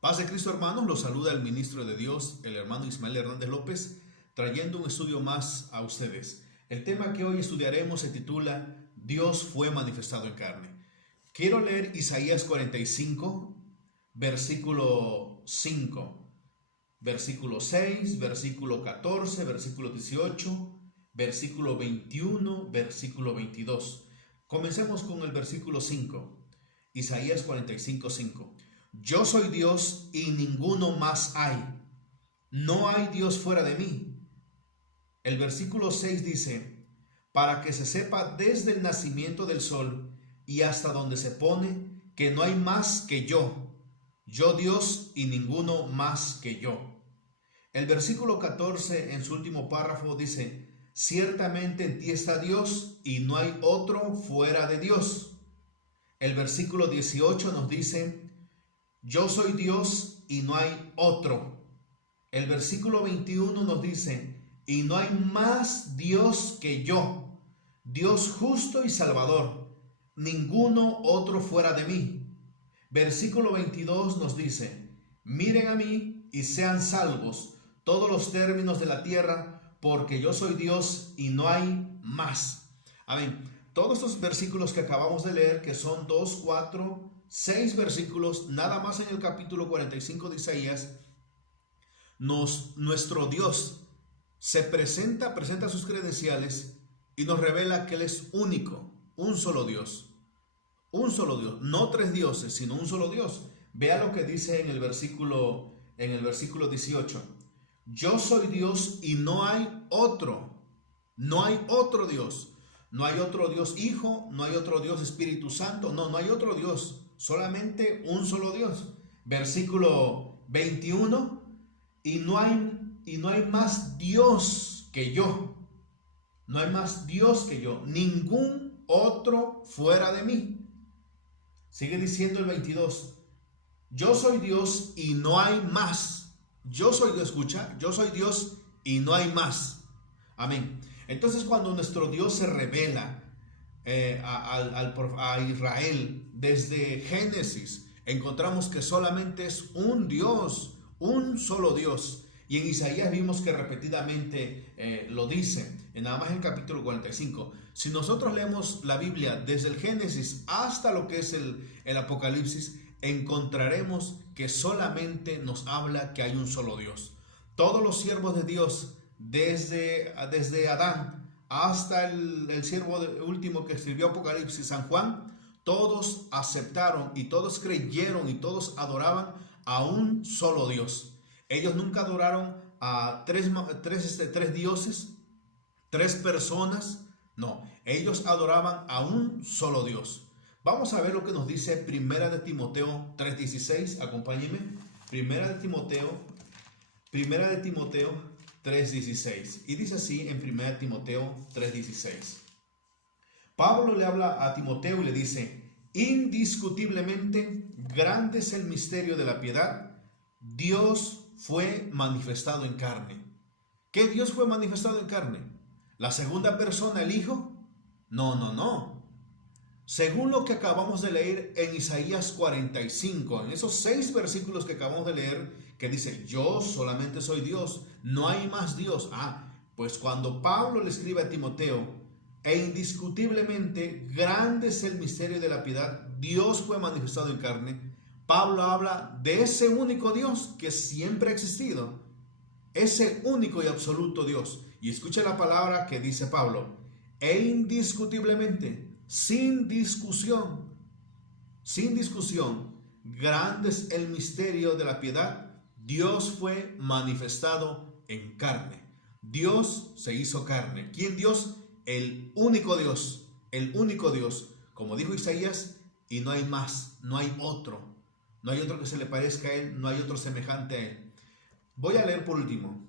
Paz de Cristo, hermanos, los saluda el ministro de Dios, el hermano Ismael Hernández López, trayendo un estudio más a ustedes. El tema que hoy estudiaremos se titula Dios fue manifestado en carne. Quiero leer Isaías 45, versículo 5, versículo 6, versículo 14, versículo 18, versículo 21, versículo 22. Comencemos con el versículo 5, Isaías 45, 5. Yo soy Dios y ninguno más hay. No hay Dios fuera de mí. El versículo 6 dice, para que se sepa desde el nacimiento del sol y hasta donde se pone, que no hay más que yo Dios y ninguno más que yo. El versículo 14 en su último párrafo dice, ciertamente en ti está Dios y no hay otro fuera de Dios. El versículo 18 nos dice, yo soy Dios y no hay otro. El versículo 21 nos dice, y no hay más Dios que yo, Dios justo y salvador, ninguno otro fuera de mí. Versículo 22 nos dice, miren a mí y sean salvos todos los términos de la tierra, porque yo soy Dios y no hay más. Amén. Todos estos versículos que acabamos de leer, que son 2, 4, 6 versículos, nada más en el capítulo 45 de Isaías, nuestro Dios se presenta sus credenciales y nos revela que Él es único, un solo Dios, no tres dioses, sino un solo Dios. Vea lo que dice en el versículo 18. Yo soy Dios y no hay otro Dios. No hay otro Dios Hijo, no hay otro Dios Espíritu Santo, no hay otro Dios, solamente un solo Dios. Versículo 21, y no hay más Dios que yo. No hay más Dios que yo, ningún otro fuera de mí. Sigue diciendo el 22, yo soy Dios y no hay más. Yo soy Dios, escucha, yo soy Dios y no hay más. Amén. Entonces cuando nuestro Dios se revela a Israel desde Génesis, encontramos que solamente es un Dios, un solo Dios. Y en Isaías vimos que repetidamente lo dice, nada más en el capítulo 45. Si nosotros leemos la Biblia desde el Génesis hasta lo que es el Apocalipsis, encontraremos que solamente nos habla que hay un solo Dios. Todos los siervos de Dios, desde Adán hasta el siervo último que escribió Apocalipsis, San Juan, todos aceptaron y todos creyeron y todos adoraban a un solo Dios. Ellos nunca adoraron a tres dioses, tres personas. No, ellos adoraban a un solo Dios. Vamos a ver lo que nos dice Primera de Timoteo 3:16. Acompáñenme. Primera de Timoteo 3:16. Y dice así en Primera de Timoteo 3:16. Pablo le habla a Timoteo y le dice, indiscutiblemente grande es el misterio de la piedad. Dios fue manifestado en carne. ¿Qué Dios fue manifestado en carne? ¿La segunda persona, el Hijo? No. Según lo que acabamos de leer en Isaías 45, en esos 6 versículos que acabamos de leer, que dice, yo solamente soy Dios, no hay más Dios. Pues cuando Pablo le escribe a Timoteo, e indiscutiblemente grande es el misterio de la piedad, Dios fue manifestado en carne, Pablo habla de ese único Dios que siempre ha existido, ese único y absoluto Dios. Y escuche la palabra que dice Pablo, e indiscutiblemente, sin discusión, grande es el misterio de la piedad, Dios fue manifestado en carne. Dios se hizo carne. ¿Quién Dios? El único Dios, como dijo Isaías, y no hay más, no hay otro que se le parezca a Él, no hay otro semejante a Él. Voy a leer por último,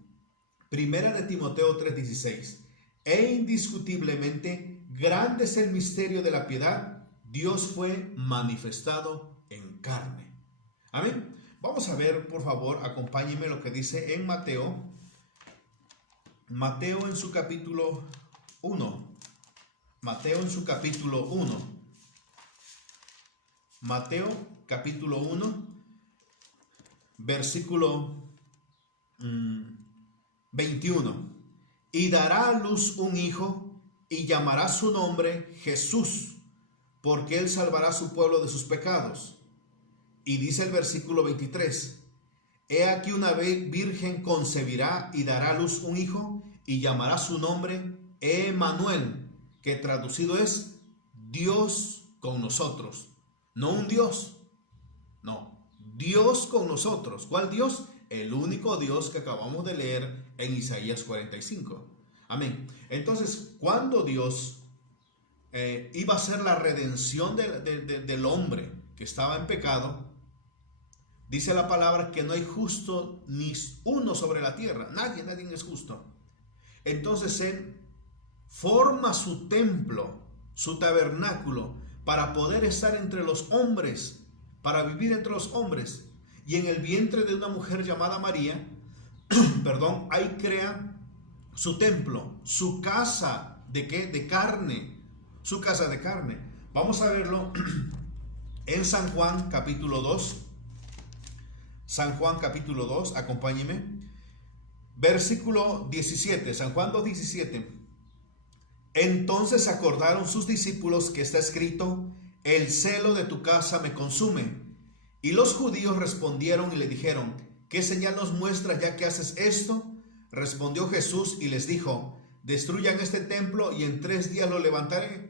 Primera de Timoteo 3:16, e indiscutiblemente grande es el misterio de la piedad, Dios fue manifestado en carne. Amén. Vamos a ver, por favor, acompáñenme lo que dice en Mateo en su capítulo 1. Mateo capítulo 1, versículo 21. Y dará a luz un hijo y llamará su nombre Jesús, porque él salvará a su pueblo de sus pecados. Y dice el versículo 23. He aquí una virgen concebirá y dará a luz un hijo y llamará su nombre Emmanuel, que traducido es Dios con nosotros. No un Dios, no, Dios con nosotros. ¿Cuál Dios? El único Dios que acabamos de leer en Isaías 45. Amén. Entonces, cuando Dios iba a hacer la redención del hombre que estaba en pecado, dice la palabra que no hay justo ni uno sobre la tierra. Nadie es justo. Entonces Él forma su templo, su tabernáculo, para poder estar entre los hombres, para vivir entre los hombres. Y en el vientre de una mujer llamada María, ahí crea su templo, su casa ¿de qué? De carne, su casa de carne. Vamos a verlo en San Juan capítulo 2. San Juan capítulo 2, acompáñeme. Versículo 17, San Juan 2, 17. Entonces acordaron sus discípulos que está escrito: el celo de tu casa me consume. Y los judíos respondieron y le dijeron: ¿qué señal nos muestras ya que haces esto? Respondió Jesús y les dijo: destruyan este templo y en 3 días lo levantaré.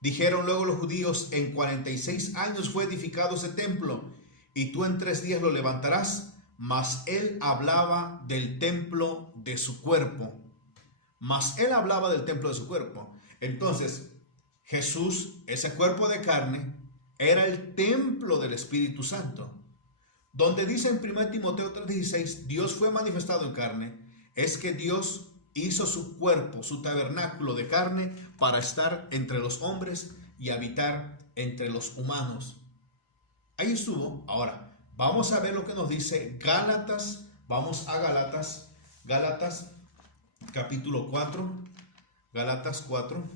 Dijeron luego los judíos: en 46 años fue edificado ese templo, y tú en 3 días lo levantarás. Mas él hablaba del templo de su cuerpo. Entonces, Jesús, ese cuerpo de carne, era el templo del Espíritu Santo. Donde dice en 1 Timoteo 3:16, Dios fue manifestado en carne, es que Dios hizo su cuerpo, su tabernáculo de carne, para estar entre los hombres y habitar entre los humanos. Ahí estuvo. Ahora, vamos a ver lo que nos dice Gálatas. Vamos a Gálatas capítulo 4. Gálatas 4,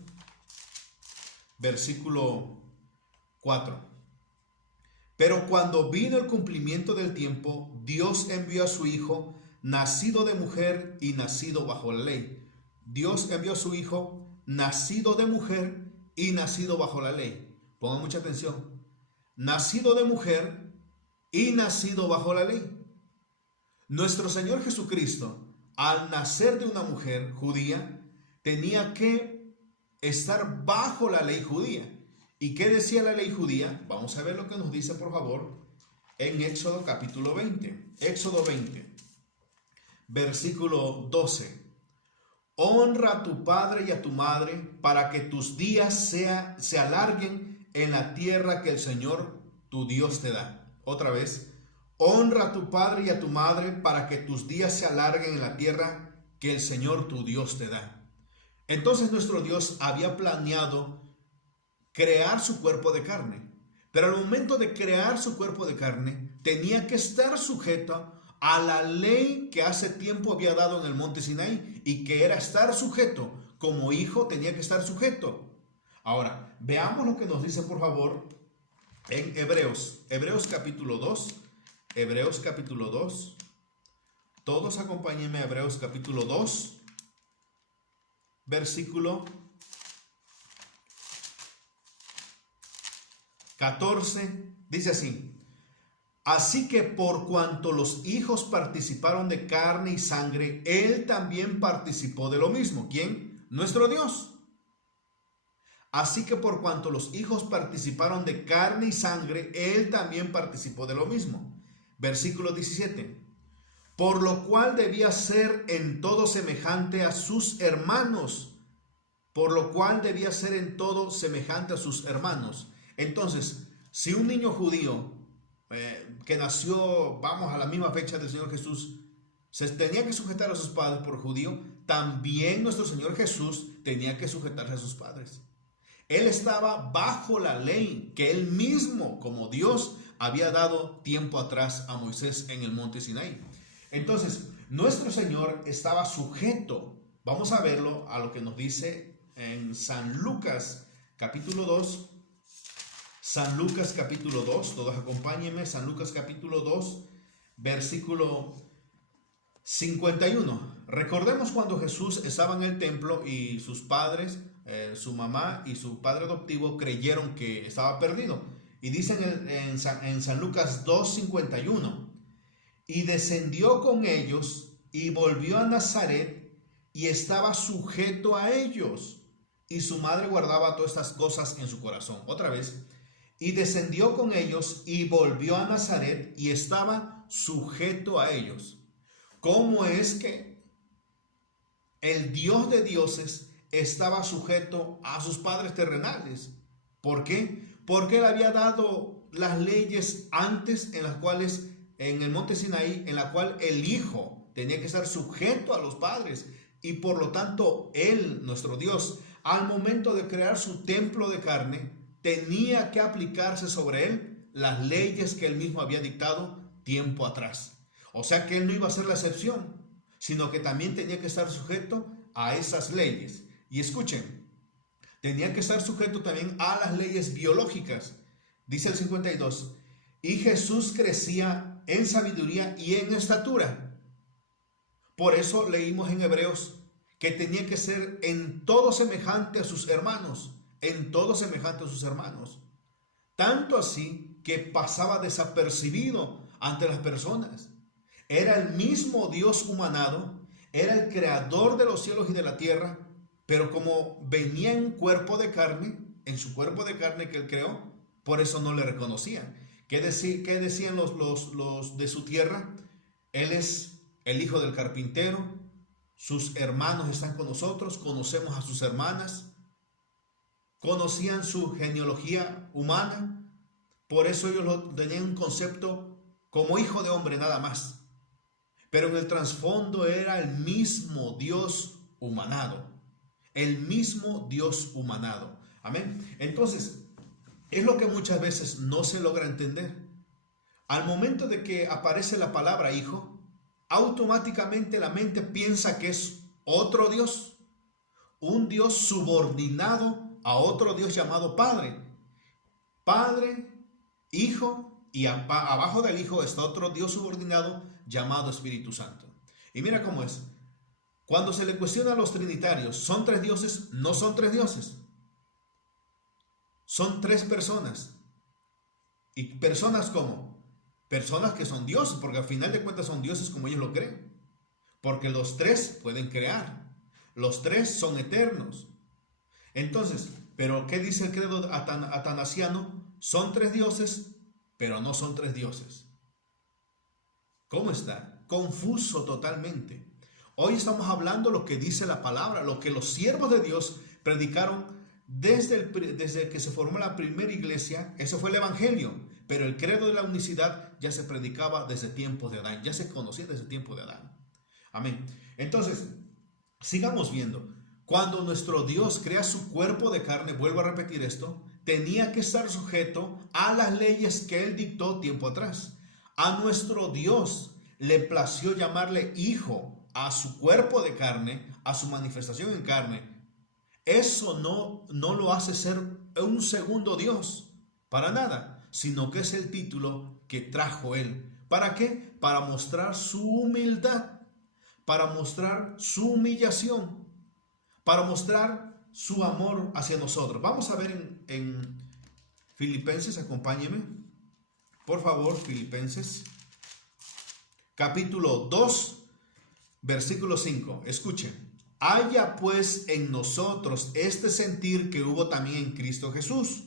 versículo 4. Pero cuando vino el cumplimiento del tiempo, Dios envió a su Hijo, nacido de mujer y nacido bajo la ley. Dios envió a su Hijo, nacido de mujer y nacido bajo la ley. Pongan mucha atención. Nacido de mujer y nacido bajo la ley. Nuestro Señor Jesucristo, al nacer de una mujer judía, tenía que estar bajo la ley judía. ¿Y qué decía la ley judía? Vamos a ver lo que nos dice, por favor, en Éxodo capítulo 20. Éxodo 20, versículo 12. Honra a tu padre y a tu madre para que tus días se alarguen en la tierra que el Señor tu Dios te da. Otra vez. Honra a tu padre y a tu madre para que tus días se alarguen en la tierra que el Señor tu Dios te da. Entonces nuestro Dios había planeado crear su cuerpo de carne, pero al momento de crear su cuerpo de carne tenía que estar sujeto a la ley que hace tiempo había dado en el monte Sinaí, y que era estar sujeto, como hijo tenía que estar sujeto. Ahora, veamos lo que nos dice, por favor, en Hebreos capítulo 2, Hebreos capítulo 2, todos acompáñenme a Hebreos capítulo 2, versículo 14, dice así: así que por cuanto los hijos participaron de carne y sangre, él también participó de lo mismo. ¿Quién? Nuestro Dios. Así que por cuanto los hijos participaron de carne y sangre, él también participó de lo mismo. Versículo 17. Por lo cual debía ser en todo semejante a sus hermanos. Por lo cual debía ser en todo semejante a sus hermanos. Entonces, si un niño judío que nació, vamos, a la misma fecha del Señor Jesús, se tenía que sujetar a sus padres por judío, también nuestro Señor Jesús tenía que sujetarse a sus padres. Él estaba bajo la ley que él mismo, como Dios, había dado tiempo atrás a Moisés en el monte Sinaí. Entonces, nuestro Señor estaba sujeto. Vamos a verlo a lo que nos dice en San Lucas capítulo 2. San Lucas capítulo 2, todos acompáñenme. San Lucas capítulo 2, versículo 51. Recordemos cuando Jesús estaba en el templo y sus padres, su mamá y su padre adoptivo creyeron que estaba perdido. Y dice en San Lucas 2:51, y descendió con ellos y volvió a Nazaret y estaba sujeto a ellos. Y su madre guardaba todas estas cosas en su corazón. Otra vez, y descendió con ellos y volvió a Nazaret y estaba sujeto a ellos. ¿Cómo es que el Dios de dioses estaba sujeto a sus padres terrenales? ¿Por qué? Porque él había dado las leyes antes en las cuales, en el monte Sinaí, en la cual el hijo tenía que estar sujeto a los padres. Y por lo tanto, él, nuestro Dios, al momento de crear su templo de carne, tenía que aplicarse sobre él las leyes que él mismo había dictado tiempo atrás. O sea que él no iba a ser la excepción, sino que también tenía que estar sujeto a esas leyes. Y escuchen, tenía que estar sujeto también a las leyes biológicas. Dice el 52, y Jesús crecía en sabiduría y en estatura. Por eso leímos en Hebreos que tenía que ser en todo semejante a sus hermanos, en todo semejante a sus hermanos. Tanto así que pasaba desapercibido ante las personas. Era el mismo Dios humanado, era el creador de los cielos y de la tierra, pero como venía en cuerpo de carne, en su cuerpo de carne que él creó, por eso no le reconocían. ¿Qué decían los de su tierra? Él es el hijo del carpintero, sus hermanos están con nosotros, conocemos a sus hermanas, conocían su genealogía humana, por eso ellos tenían un concepto como hijo de hombre nada más. Pero en el trasfondo era el mismo Dios humanado. El mismo Dios humanado. Amén. Entonces, es lo que muchas veces no se logra entender. Al momento de que aparece la palabra hijo, automáticamente la mente piensa que es otro Dios. Un Dios subordinado a otro Dios llamado Padre. Padre, Hijo, y abajo del Hijo está otro Dios subordinado llamado Espíritu Santo. Y mira cómo es. Cuando se le cuestiona a los trinitarios, ¿son tres dioses? No son tres dioses. Son tres personas. ¿Y personas cómo? Personas que son dioses, porque al final de cuentas son dioses como ellos lo creen. Porque los tres pueden crear. Los tres son eternos. Entonces, ¿pero qué dice el credo atanasiano? Son tres dioses, pero no son tres dioses. ¿Cómo está? Confuso totalmente. Hoy estamos hablando lo que dice la palabra, lo que los siervos de Dios predicaron desde que se formó la primera iglesia. Eso fue el evangelio, pero el credo de la unicidad ya se predicaba desde tiempos de Adán, ya se conocía desde tiempos de Adán. Amén. Entonces, sigamos viendo. Cuando nuestro Dios crea su cuerpo de carne, vuelvo a repetir esto, tenía que estar sujeto a las leyes que él dictó tiempo atrás. A nuestro Dios le plació llamarle hijo a su cuerpo de carne, a su manifestación en carne. Eso no lo hace ser un segundo Dios, para nada, sino que es el título que trajo él. ¿Para qué? Para mostrar su humildad, para mostrar su humillación, para mostrar su amor hacia nosotros. Vamos a ver en Filipenses, acompáñeme. Por favor, Filipenses, capítulo 2, versículo 5. Escuchen. Haya pues en nosotros este sentir que hubo también en Cristo Jesús,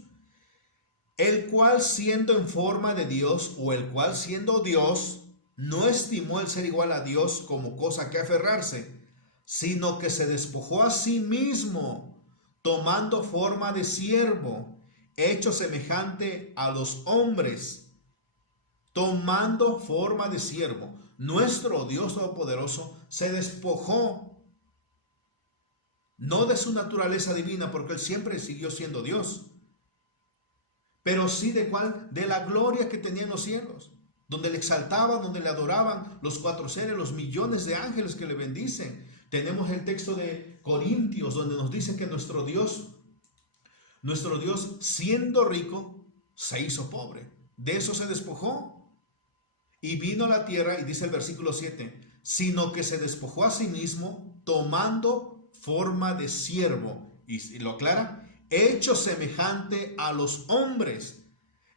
el cual siendo en forma de Dios, o el cual siendo Dios, no estimó el ser igual a Dios como cosa que aferrarse, sino que se despojó a sí mismo, tomando forma de siervo, hecho semejante a los hombres, tomando forma de siervo. Nuestro Dios Todopoderoso se despojó, no de su naturaleza divina, porque él siempre siguió siendo Dios, pero sí de la gloria que tenía en los cielos, donde le exaltaban, donde le adoraban los cuatro seres, los millones de ángeles que le bendicen. Tenemos el texto de Corintios, donde nos dice que nuestro Dios siendo rico, se hizo pobre. De eso se despojó. y vino a la tierra, y dice el versículo 7, sino que se despojó a sí mismo, tomando forma de siervo, y lo aclara, hecho semejante a los hombres,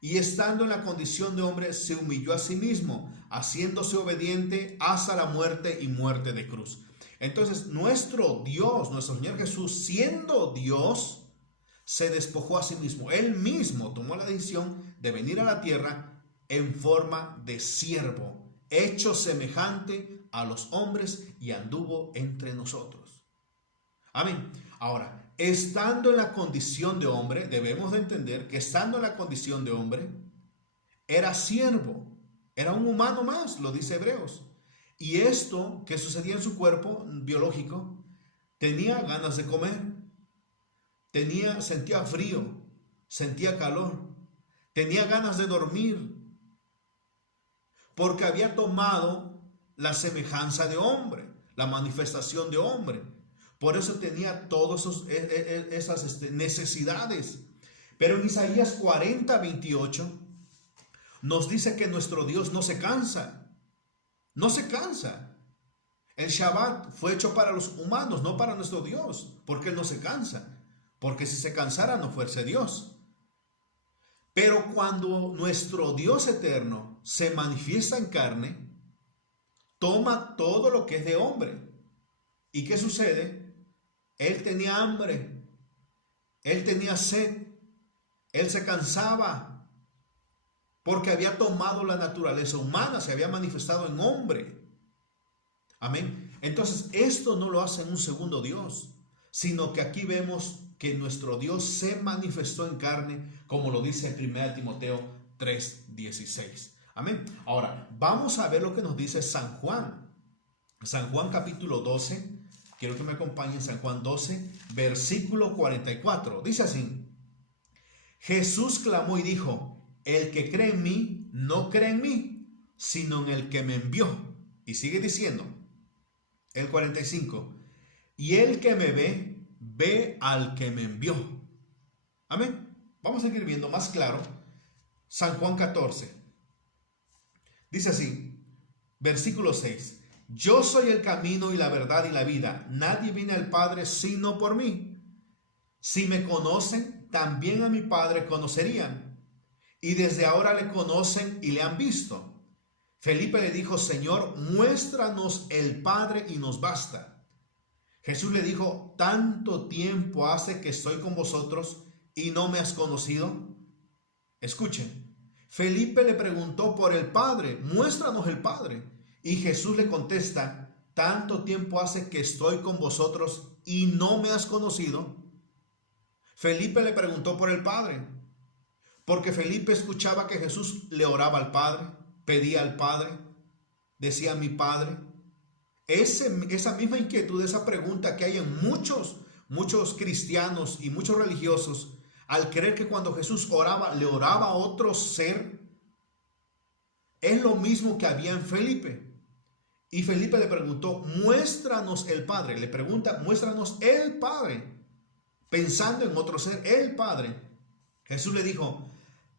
y estando en la condición de hombre, se humilló a sí mismo, haciéndose obediente hasta la muerte y muerte de cruz. Entonces, nuestro Dios, nuestro Señor Jesús, siendo Dios, se despojó a sí mismo. Él mismo tomó la decisión de venir a la tierra en forma de siervo, hecho semejante a los hombres, y anduvo entre nosotros. Amén. Ahora, estando en la condición de hombre, debemos de entender que estando en la condición de hombre, era siervo, era un humano más, lo dice Hebreos. Y esto que sucedía en su cuerpo biológico, tenía ganas de comer, sentía frío, sentía calor, tenía ganas de dormir, porque había tomado la semejanza de hombre, la manifestación de hombre. Por eso tenía todas esas necesidades. Pero en Isaías 40:28 nos dice que nuestro Dios no se cansa. No se cansa. El Shabbat fue hecho para los humanos, no para nuestro Dios. ¿Por qué Él no se cansa? Porque si se cansara no fuese Dios. Pero cuando nuestro Dios eterno se manifiesta en carne, toma todo lo que es de hombre. ¿Y qué sucede? Él tenía hambre, él tenía sed, él se cansaba, porque había tomado la naturaleza humana, se había manifestado en hombre. Amén. Entonces, esto no lo hace un segundo Dios, sino que aquí vemos que nuestro Dios se manifestó en carne, como lo dice 1 Timoteo 3:16. Amén. Ahora, vamos a ver lo que nos dice San Juan. San Juan capítulo 12. Quiero que me acompañen. San Juan 12, versículo 44. Dice así: Jesús clamó y dijo: el que cree en mí, no cree en mí, sino en el que me envió. Y sigue diciendo, el 45, y el que me ve, ve al que me envió. Amén. Vamos a seguir viendo más claro. San Juan 14. Dice así, versículo 6. Yo soy el camino y la verdad y la vida. Nadie viene al Padre sino por mí. Si me conocen, también a mi Padre conocerían. Y desde ahora le conocen y le han visto. Felipe le dijo: Señor, muéstranos el Padre y nos basta. Jesús le dijo: ¿tanto tiempo hace que estoy con vosotros y no me has conocido? Escuchen, Felipe le preguntó por el Padre: muéstranos el Padre. Y Jesús le contesta: ¿tanto tiempo hace que estoy con vosotros y no me has conocido? Felipe le preguntó por el Padre, porque Felipe escuchaba que Jesús le oraba al Padre, pedía al Padre, decía: mi Padre. Esa misma inquietud, esa pregunta que hay en muchos cristianos y muchos religiosos, al creer que cuando Jesús oraba, le oraba a otro ser, es lo mismo que había en Felipe. Y Felipe le preguntó: muéstranos el Padre. Le pregunta: muéstranos el Padre, pensando en otro ser, el Padre. Jesús le dijo: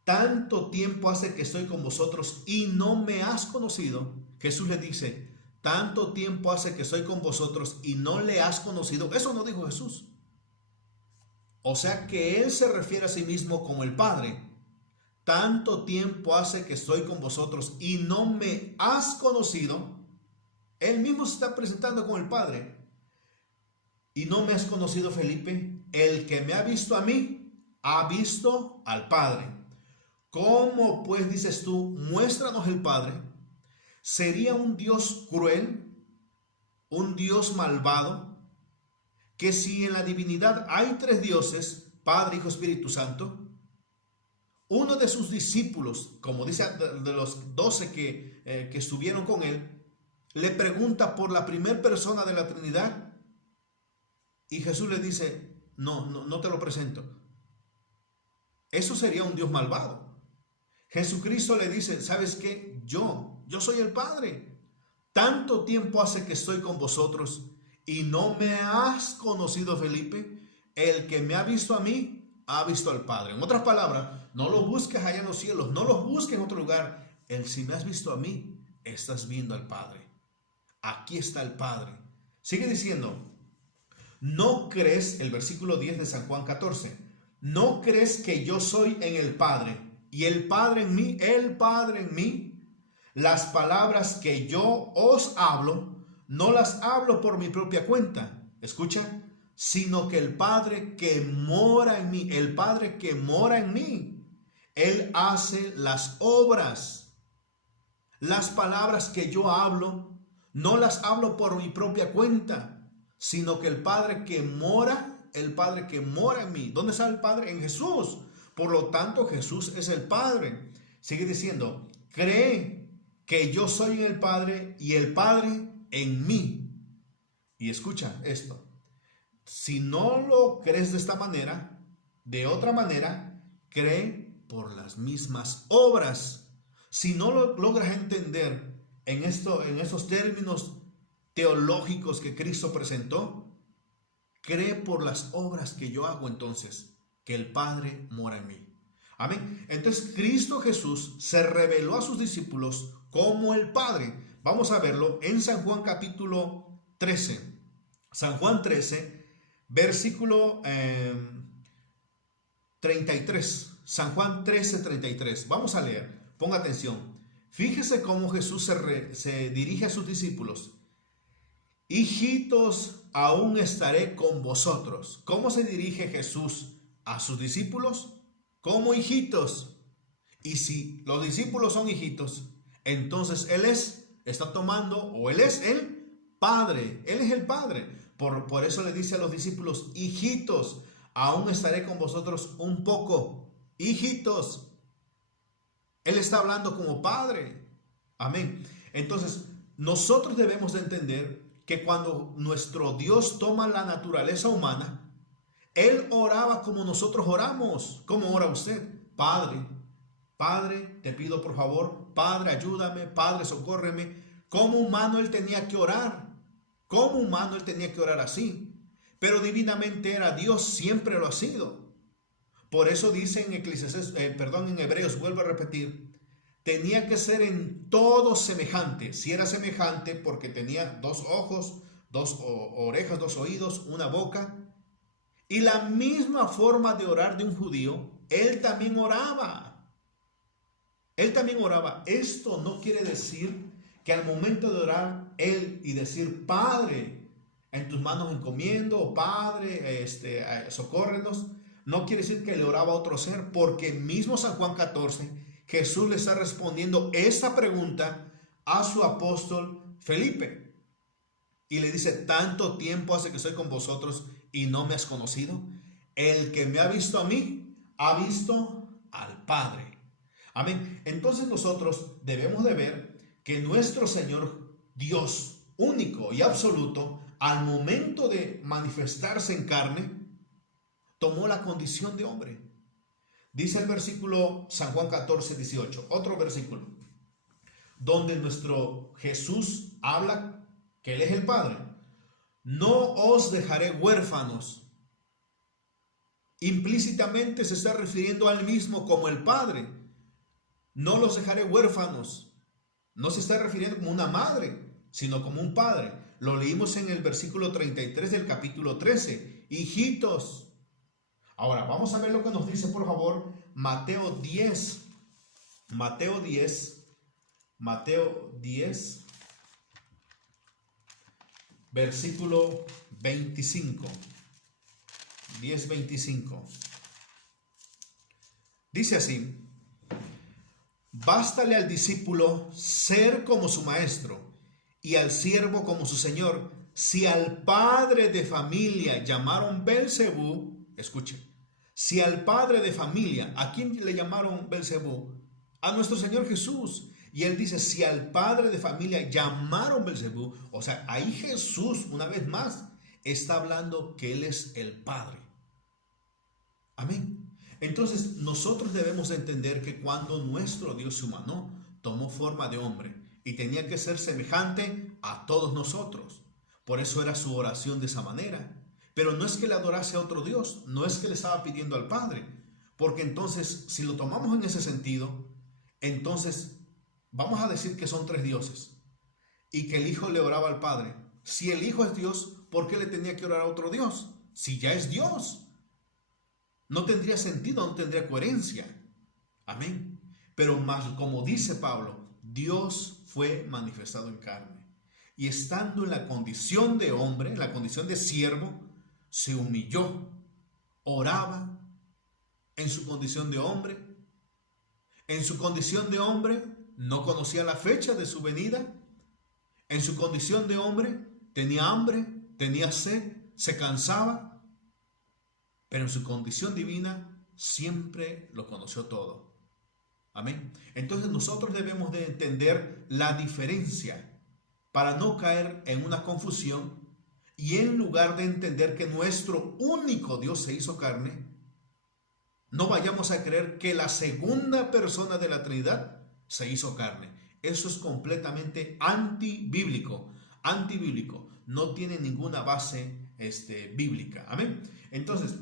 tanto tiempo hace que estoy con vosotros y no me has conocido. Jesús le dice: tanto tiempo hace que estoy con vosotros y no le has conocido. Eso no dijo Jesús. O sea que Él se refiere a sí mismo como el Padre. Tanto tiempo hace que estoy con vosotros y no me has conocido. Él mismo se está presentando como el Padre. Y no me has conocido, Felipe. El que me ha visto a mí, ha visto al Padre. ¿Cómo pues dices tú, muéstranos el Padre? ¿Sería un Dios cruel, un Dios malvado, que si en la divinidad hay tres dioses, Padre, Hijo, Espíritu Santo, uno de sus discípulos, como dice de los 12 que estuvieron con él, le pregunta por la primera persona de la Trinidad y Jesús le dice: no te lo presento? Eso sería un Dios malvado. Jesucristo le dice: ¿sabes qué? Yo soy el Padre. Tanto tiempo hace que estoy con vosotros y no me has conocido, Felipe. El que me ha visto a mí, ha visto al Padre. En otras palabras, no lo busques allá en los cielos, no los busques en otro lugar. el si me has visto a mí, estás viendo al Padre. Aquí está el Padre. Sigue diciendo, ¿no crees, el versículo 10 de San Juan 14, no crees que yo soy en el Padre y el Padre en mí, el Padre en mí? Las palabras que yo os hablo, no las hablo por mi propia cuenta. Escucha, sino que el Padre que mora en mí, el Padre que mora en mí, Él hace las obras. Las palabras que yo hablo, no las hablo por mi propia cuenta, sino que el Padre que mora en mí. ¿Dónde está el Padre? En Jesús. Por lo tanto, Jesús es el Padre. Sigue diciendo, cree que yo soy en el Padre y el Padre en mí. Y escucha esto. Si no lo crees de esta manera, de otra manera, cree por las mismas obras. Si no lo logras entender en esos términos teológicos que Cristo presentó, cree por las obras que yo hago entonces, que el Padre mora en mí. Amén. Entonces Cristo Jesús se reveló a sus discípulos como el Padre. Vamos a verlo en San Juan capítulo 13. San Juan 13, versículo 33. San Juan 13, 33. Vamos a leer. Ponga atención. Fíjese cómo Jesús se dirige a sus discípulos. Hijitos, aún estaré con vosotros. ¿Cómo se dirige Jesús a sus discípulos? Como hijitos. Y si los discípulos son hijitos, entonces Él está tomando, o Él es el Padre. Él es el Padre. Por eso le dice a los discípulos, hijitos, aún estaré con vosotros un poco. Hijitos. Él está hablando como Padre. Amén. Entonces, nosotros debemos de entender que cuando nuestro Dios toma la naturaleza humana, Él oraba como nosotros oramos. ¿Cómo ora usted? Padre, Padre, te pido por favor, Padre, ayúdame, Padre, socórreme. Como humano Él tenía que orar. Como humano Él tenía que orar así. Pero divinamente era Dios, siempre lo ha sido. Por eso dice en en Hebreos, vuelvo a repetir, tenía que ser en todo semejante. Si era semejante porque tenía 2 ojos, 2 orejas, 2 oídos, una boca. Y la misma forma de orar de un judío, Él también oraba. Él también oraba. Esto no quiere decir que al momento de orar, Él y decir, Padre, en tus manos encomiendo, Padre, socórrenos, no quiere decir que le oraba a otro ser, porque mismo San Juan 14, Jesús le está respondiendo esa pregunta a su apóstol Felipe. Y le dice, tanto tiempo hace que estoy con vosotros y no me has conocido. El que me ha visto a mí, ha visto al Padre. Amén. Entonces nosotros debemos de ver que nuestro Señor Dios único y absoluto, al momento de manifestarse en carne, tomó la condición de hombre. Dice el versículo San Juan 14, 18, otro versículo, donde nuestro Jesús habla que Él es el Padre. No os dejaré huérfanos. Implícitamente se está refiriendo a Él mismo como el Padre. No los dejaré huérfanos. No se está refiriendo como una madre, sino como un padre. Lo leímos en el versículo 33 del capítulo 13. Hijitos. Ahora, vamos a ver lo que nos dice, por favor, Mateo 10. Mateo 10, versículo 25. 10:25. Dice así: bástale al discípulo ser como su maestro y al siervo como su señor. Si al padre de familia llamaron Belzebú, escuchen, si al padre de familia, ¿a quién le llamaron Belzebú? A nuestro Señor Jesús. Y él dice, si al padre de familia llamaron Belzebú, o sea, ahí Jesús, una vez más, está hablando que Él es el Padre. Amén. Entonces, nosotros debemos de entender que cuando nuestro Dios se humanó, tomó forma de hombre y tenía que ser semejante a todos nosotros. Por eso era su oración de esa manera. Pero no es que le adorase a otro Dios, no es que le estaba pidiendo al Padre, porque entonces, si lo tomamos en ese sentido, entonces vamos a decir que son tres dioses y que el Hijo le oraba al Padre. Si el Hijo es Dios, ¿por qué le tenía que orar a otro Dios? Si ya es Dios. No tendría sentido, no tendría coherencia. Amén. Pero más, como dice Pablo, Dios fue manifestado en carne. Y estando en la condición de hombre, en la condición de siervo, se humilló, oraba en su condición de hombre. En su condición de hombre no conocía la fecha de su venida. En su condición de hombre tenía hambre, tenía sed, se cansaba. Pero en su condición divina siempre lo conoció todo. Amén. Entonces nosotros debemos de entender la diferencia para no caer en una confusión y en lugar de entender que nuestro único Dios se hizo carne, no vayamos a creer que la segunda persona de la Trinidad se hizo carne. Eso es completamente antibíblico. Antibíblico. No tiene ninguna base bíblica. Amén. Entonces,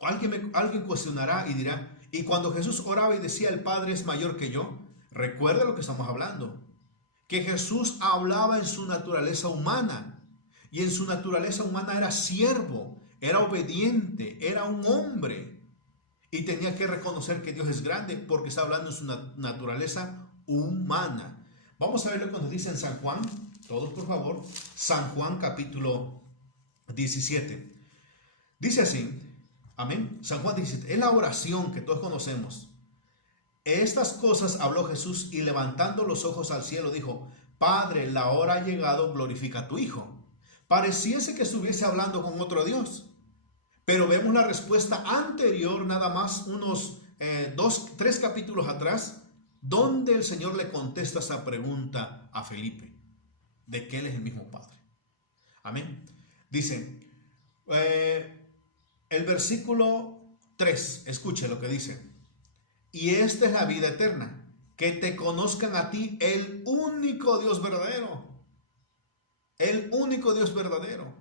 alguien cuestionará y dirá, y cuando Jesús oraba y decía el Padre es mayor que yo, recuerda lo que estamos hablando. Que Jesús hablaba en su naturaleza humana. Y en su naturaleza humana era siervo, era obediente, era un hombre. Y tenía que reconocer que Dios es grande porque está hablando en su naturaleza humana. Vamos a ver lo que nos dice en San Juan, todos por favor, San Juan capítulo 17. Dice así, amén, San Juan 17, es la oración que todos conocemos. Estas cosas habló Jesús y levantando los ojos al cielo dijo, Padre, la hora ha llegado, glorifica a tu Hijo. Pareciese que estuviese hablando con otro Dios. Pero vemos la respuesta anterior, nada más unos 3 capítulos atrás, donde el Señor le contesta esa pregunta a Felipe, de que Él es el mismo Padre. Amén. Dice, el versículo 3, escuche lo que dice. Y esta es la vida eterna, que te conozcan a ti, el único Dios verdadero. El único Dios verdadero.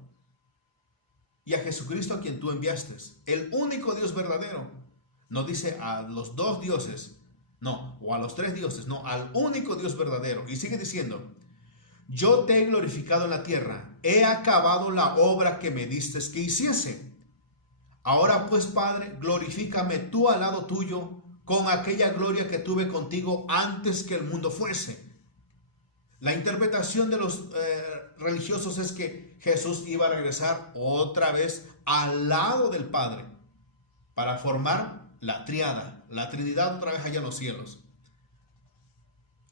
Y a Jesucristo a quien tú enviaste, el único Dios verdadero. No dice a los dos dioses, no, o a los tres dioses, no, al único Dios verdadero. Y sigue diciendo, yo te he glorificado en la tierra, he acabado la obra que me diste que hiciese. Ahora pues, Padre, glorifícame tú al lado tuyo con aquella gloria que tuve contigo antes que el mundo fuese. La interpretación de los religiosos es que Jesús iba a regresar otra vez al lado del Padre para formar la triada, la Trinidad otra vez allá en los cielos.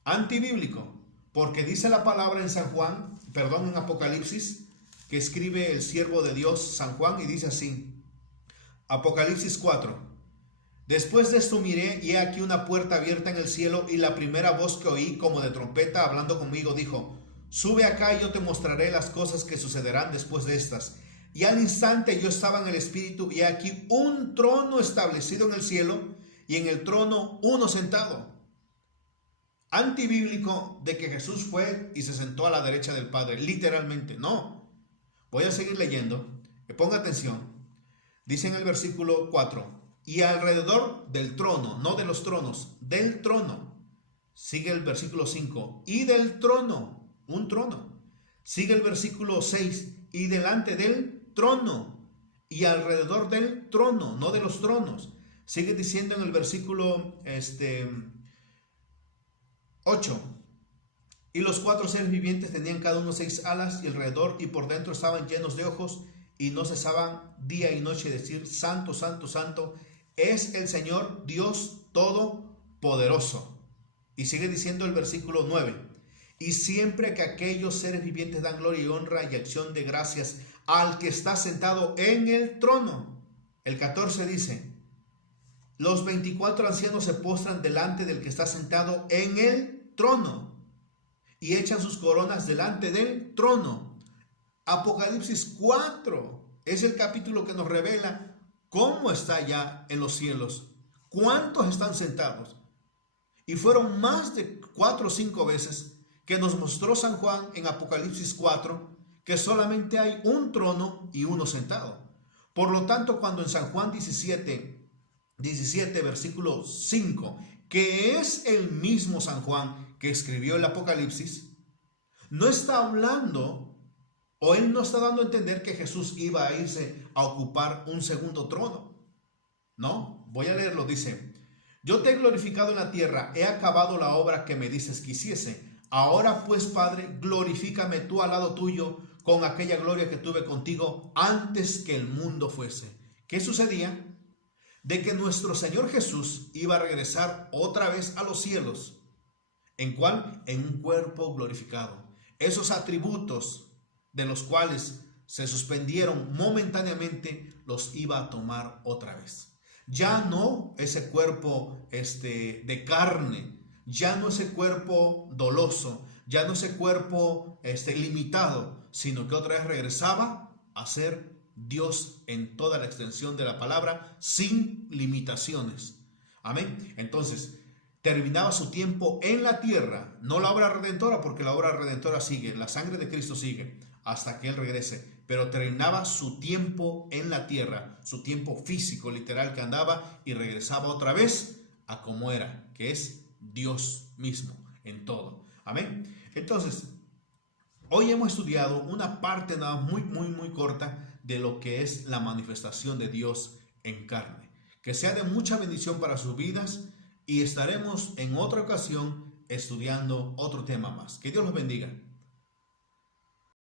Antibíblico, porque dice la palabra en en Apocalipsis, que escribe el siervo de Dios, San Juan, y dice así, Apocalipsis 4. Después de esto miré y he aquí una puerta abierta en el cielo y la primera voz que oí como de trompeta hablando conmigo dijo, sube acá y yo te mostraré las cosas que sucederán después de estas. Y al instante yo estaba en el Espíritu y aquí un trono establecido en el cielo y en el trono uno sentado. Antibíblico de que Jesús fue y se sentó a la derecha del Padre, literalmente, no. Voy a seguir leyendo, que ponga atención. Dice en el versículo 4, y alrededor del trono, no de los tronos, del trono. Sigue el versículo 5, y del trono, un trono. Sigue el versículo 6, y delante del trono, y alrededor del trono, no de los tronos. Sigue diciendo en el versículo 8, y los 4 seres vivientes tenían cada uno 6 alas, y alrededor y por dentro estaban llenos de ojos, y no cesaban día y noche decir, Santo, Santo, Santo, es el Señor Dios Todopoderoso. Y sigue diciendo el versículo 9. Y siempre que aquellos seres vivientes dan gloria y honra y acción de gracias al que está sentado en el trono. El 14 dice, los 24 ancianos se postran delante del que está sentado en el trono y echan sus coronas delante del trono. Apocalipsis 4 es el capítulo que nos revela cómo está ya en los cielos, cuántos están sentados. Y fueron más de 4 o 5 veces que nos mostró San Juan en Apocalipsis 4 que solamente hay un trono y uno sentado. Por lo tanto, cuando en San Juan 17 versículo 5, que es el mismo San Juan que escribió el Apocalipsis, no está hablando, o él no está dando a entender que Jesús iba a irse a ocupar un segundo trono. No, voy a leerlo, dice: yo te he glorificado en la tierra, he acabado la obra que me dices que hiciese. Ahora pues, Padre, glorifícame tú al lado tuyo con aquella gloria que tuve contigo antes que el mundo fuese. ¿Qué sucedía? De que nuestro Señor Jesús iba a regresar otra vez a los cielos. ¿En cuál? En un cuerpo glorificado. Esos atributos de los cuales se suspendieron momentáneamente los iba a tomar otra vez. Ya no ese cuerpo de carne, ya no ese cuerpo doloso, ya no ese cuerpo limitado, sino que otra vez regresaba a ser Dios en toda la extensión de la palabra, sin limitaciones. Amén. Entonces, terminaba su tiempo en la tierra, no la obra redentora, porque la obra redentora sigue, la sangre de Cristo sigue hasta que Él regrese, pero terminaba su tiempo en la tierra, su tiempo físico, literal, que andaba, y regresaba otra vez a como era, que es Dios mismo en todo. Amén. Entonces, hoy hemos estudiado una parte nada muy corta de lo que es la manifestación de Dios en carne. Que sea de mucha bendición para sus vidas, y estaremos en otra ocasión estudiando otro tema más. Que Dios los bendiga.